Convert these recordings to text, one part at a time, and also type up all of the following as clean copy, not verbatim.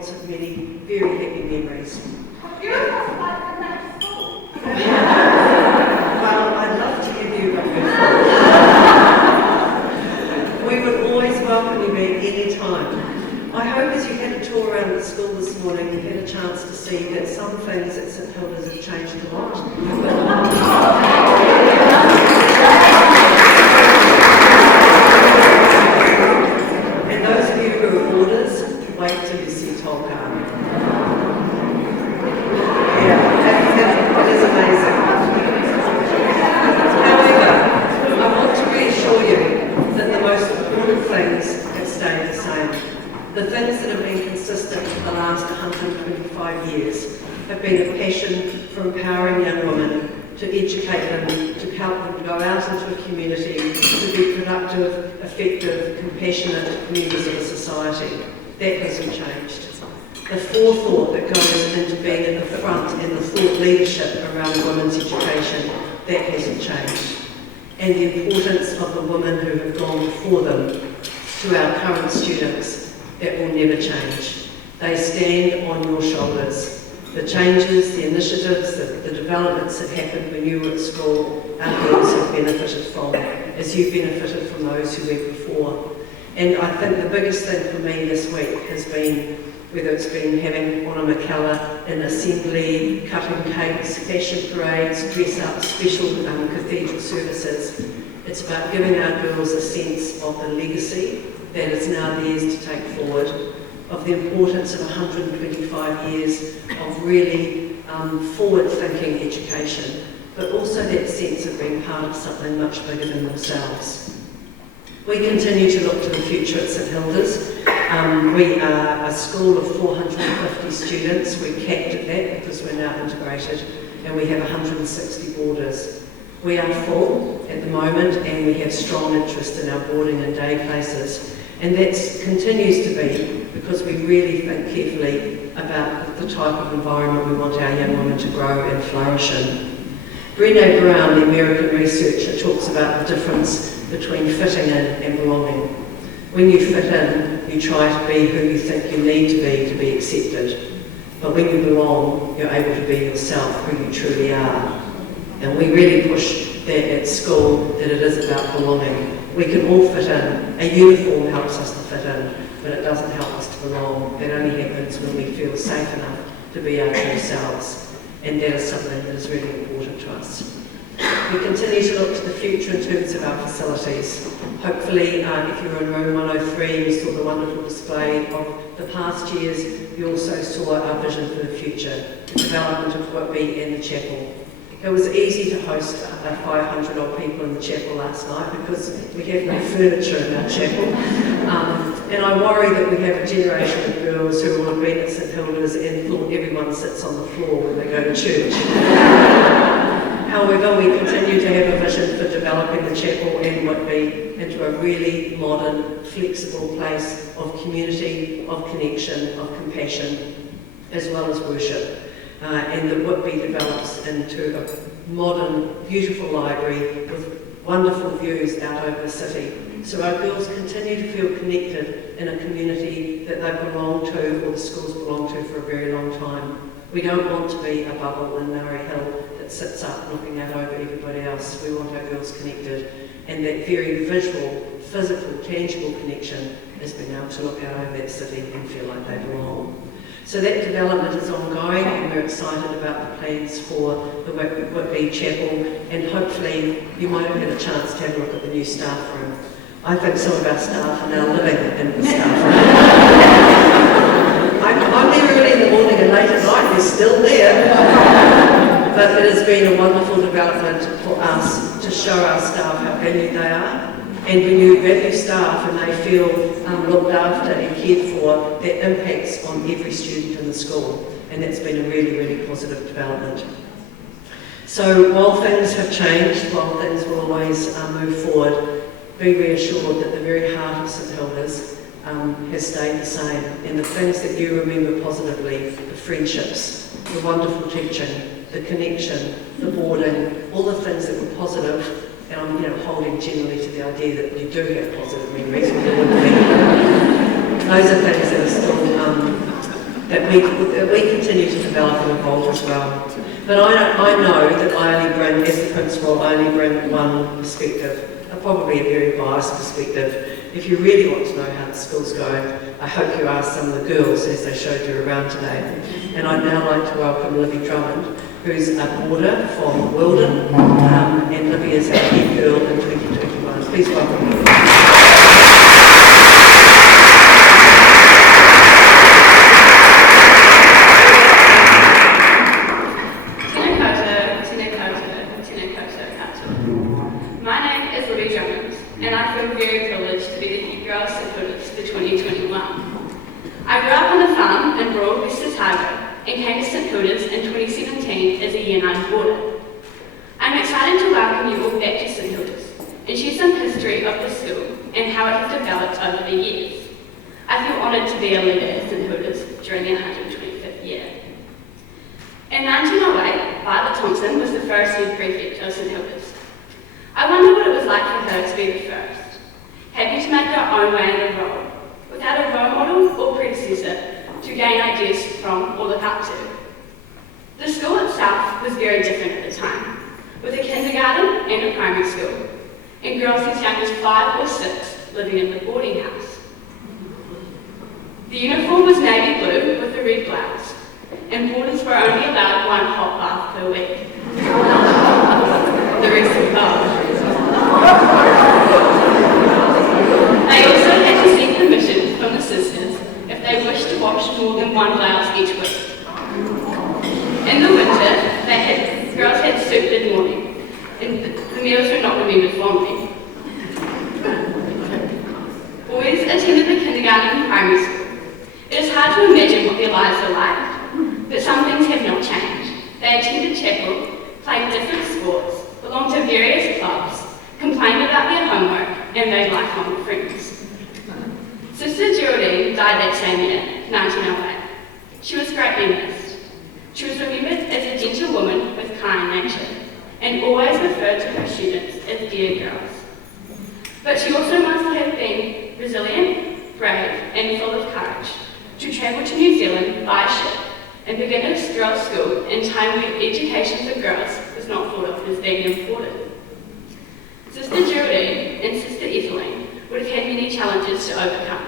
lots of many very happy memories. You must like to go back to school. Well, I'd love to give you a good We would always welcome you back any time. I hope as you had a tour around the school this morning, you had a chance to see that some things at St Hilda's have changed a lot. And those of you who are boarders, wait till you see Tolkien. Yeah, that is amazing. However, I want to reassure you that the most important things have stayed the same. The things that have been consistent for the last 125 years have been a passion for empowering young women, to educate them, to help them go out into a community, to be productive, effective, compassionate members of a society. That hasn't changed. The forethought that goes into being at the front and the thought leadership around women's education, that hasn't changed. And the importance of the women who have gone before them to our current students, that will never change. They stand on your shoulders. The changes, the initiatives, the developments that happened when you were at school, our girls have benefited from, as you benefited from those who went before. And I think the biggest thing for me this week has been, whether it's been having Anna McKellar in assembly, cutting cakes, fashion parades, dress up, special cathedral services, it's about giving our girls a sense of the legacy that is now theirs to take forward, of the importance of 125 years of really forward-thinking education, but also that sense of being part of something much bigger than themselves. We continue to look to the future at St Hilda's. We are a school of 450 students. We're capped at that because we're now integrated, and we have 160 boarders. We are full at the moment, and we have strong interest in our boarding and day places. And that continues to be because we really think carefully about the type of environment we want our young women to grow and flourish in. Brené Brown, the American researcher, talks about the difference between fitting in and belonging. When you fit in, you try to be who you think you need to be accepted. But when you belong, you're able to be yourself, who you truly are. And we really push that at school, that it is about belonging. We can all fit in. A uniform helps us to fit in, but it doesn't help us to belong. That only happens when we feel safe enough to be our true selves. And that is something that is really important to us. We continue to look to the future in terms of our facilities. Hopefully, if you were in room 103, you saw the wonderful display of the past years. You also saw our vision for the future, the development of Whitby and the chapel. It was easy to host 500 odd people in the chapel last night because we have no furniture in our chapel. And I worry that we have a generation of girls who will have been at St Hilda's and thought everyone sits on the floor when they go to church. However, we continue to have a vision for developing the chapel and Whitby into a really modern, flexible place of community, of connection, of compassion, as well as worship. And that Whitby develops into a modern, beautiful library with wonderful views out over the city. So our girls continue to feel connected in a community that they belong to, or the schools belong to, for a very long time. We don't want to be a bubble in Murray Hill that sits up looking out over everybody else. We want our girls connected, and that very visual, physical, tangible connection is being able to look out over that city and feel like they belong. So that development is ongoing, and we're excited about the plans for the Whitby Chapel, and hopefully you might have had a chance to have a look at the new staff room. I think some of our staff are now living in the staff room. I'm there early in the morning and late at night, they're still there. But it has been a wonderful development for us to show our staff how valued they are. And when you value staff and they feel looked after and cared for, that impacts on every student in the school. And that's been a really, really positive development. So while things have changed, while things will always move forward, be reassured that the very heart of St Hilda's has stayed the same. And the things that you remember positively, the friendships, the wonderful teaching, the connection, the boarding, all the things that were positive. And I'm holding generally to the idea that you do have positive memories. Those are things that are still that we continue to develop and evolve as well. But I know that I only bring, as the principal, I only bring one perspective, probably a very biased perspective. If you really want to know how the school's going, I hope you ask some of the girls as they showed you around today. And I'd now like to welcome Olivia Drummond, who's a boarder from Wilden, and Olivia is our head girl in 2021. Please welcome her. My name is Olivia Drummond, and I feel very privileged to be the head girl of St Hilda's for 2021. I grew up on a farm in rural West Otago and came to St Hilda's in 2017 as a Year 9 boarder. I'm excited to welcome you all back to St Hilda's and share some history of the school and how it has developed over the years. I feel honoured to be a leader at St Hilda's during the 125th year. In 1908, Violet Thompson was the first head prefect of St Hilda's. I wonder what it was like for her to be the first, having to make her own way in the role, without a role model or predecessor to gain ideas from or look up to. The school itself was very different at the time, with a kindergarten and a primary school, and girls as young as 5 or 6 living in the boarding house. The uniform was navy blue with a red blouse, and boarders were only allowed one hot bath per week. The rest were cold. They also had to seek permission from the sisters if they wished to wash more than one blouse each week. In the winter, girls had soup in the morning, and the meals were not remembered fondly. Boys attended the kindergarten and primary school. It is hard to imagine what their lives are like, but some things have not changed. They attended chapel, played different sports, belonged to various clubs, complained about their homework, and made lifelong friends. Sister Geraldine died that same year, 1908. She was greatly missed. She was remembered as a gentle woman with kind nature, and always referred to her students as dear girls. But she also must have been resilient, brave, and full of courage to travel to New Zealand by ship and begin a girls' school in a time when education for girls was not thought of as being important. Sister Geraldine and Sister Etheline would have had many challenges to overcome,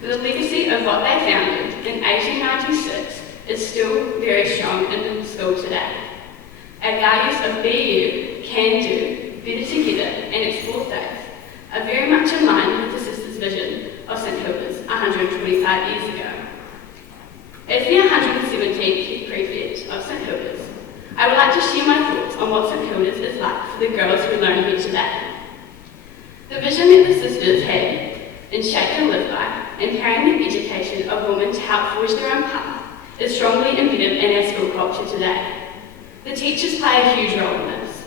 but the legacy of what they founded in 1896 is still very strong in the school today. Our values of be you, can do, better together, and explore faith are very much in line with the sisters' vision of St Hilda's 125 years ago. As the 117th head prefect of St Hilda's, I would like to share my thoughts on what St Hilda's is like for the girls who learn here today. The vision that the sisters had in shaped and lived by, empowering the education of women to help forge their own path, is strongly embedded in our school culture today. The teachers play a huge role in this.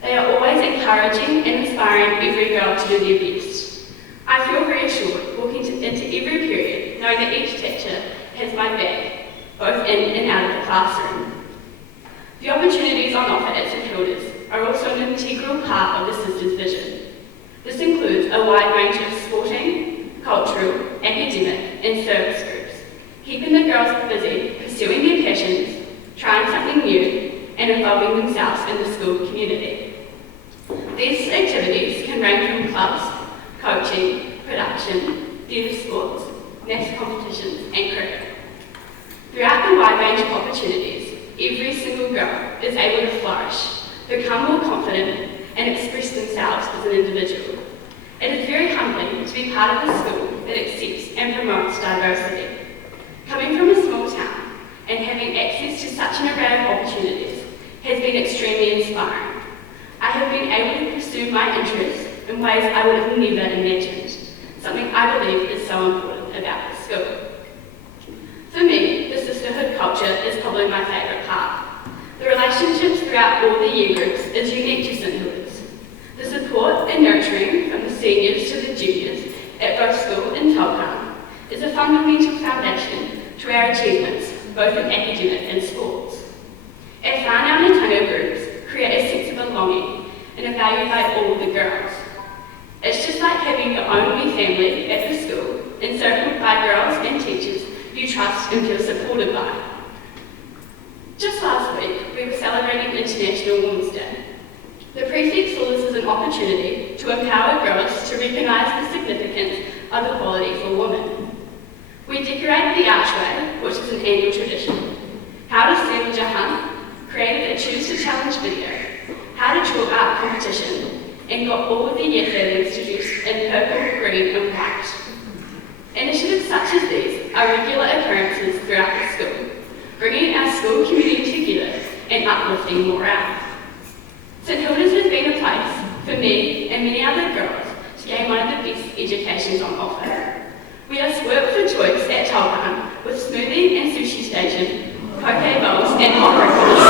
They are always encouraging and inspiring every girl to do their best. I feel reassured walking into every period, knowing that each teacher has my back, both in and out of the classroom. The opportunities on offer at St Hilda's are also an integral part of the sisters' vision. This includes a wide range of sporting, cultural, academic, and service groups, keeping the girls busy pursuing their passions, trying something new, and involving themselves in the school community. These activities can range from clubs, coaching, production, theatre sports, maths competitions, and cricket. Throughout the wide range of opportunities, every single girl is able to flourish, become more confident, and express themselves as an individual. It is very humbling to be part of a school that accepts and promotes diversity. Coming from a small town and having access to such an array of opportunities has been extremely inspiring. I have been able to pursue my interests in ways I would have never imagined, something I believe is so important about the school. For me, the sisterhood culture is probably my favourite part. The relationships throughout all the year groups is unique to St Hilda's. The support and nurturing from the seniors to the juniors at both school and Tolkien is a fundamental foundation to our achievements, both in academic and sports. Our whānau groups create a sense of belonging and are valued by all the girls. It's just like having your own wee family at the school, encircled by girls and teachers you trust and feel supported by. Just last week, we were celebrating International Women's Day. The prefect saw this as an opportunity to empower girls to recognise the significance of equality for women. We decorated the archway, which is an annual tradition. How to scavenger hunt, created a Choose to Challenge video, how to chalk art competition, and got all of the year 13s to dress in purple, green and white. Initiatives such as these are regular occurrences throughout the school, bringing our school community together and uplifting morale. St Hilda's has been a place for me and many other girls to gain one of the best educations on offer. We are spoilt for choice at Taupan with smoothie and sushi station, poke bowls and hot breakfast.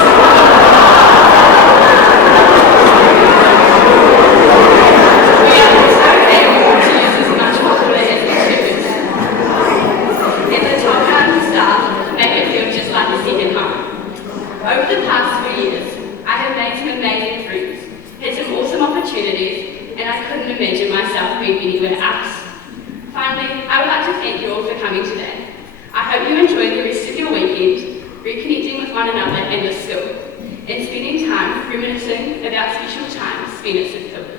We are also able to use as much hot water as we choose. And the Taupan staff make it feel just like a second home. Over the past 4 years, I have made some amazing friends, had some awesome opportunities, and I couldn't imagine myself being anywhere else. Finally, I would like to thank you all for coming today. I hope you enjoy the rest of your weekend, reconnecting with one another and the school, and spending time reminiscing about special times spent at St Hilda's.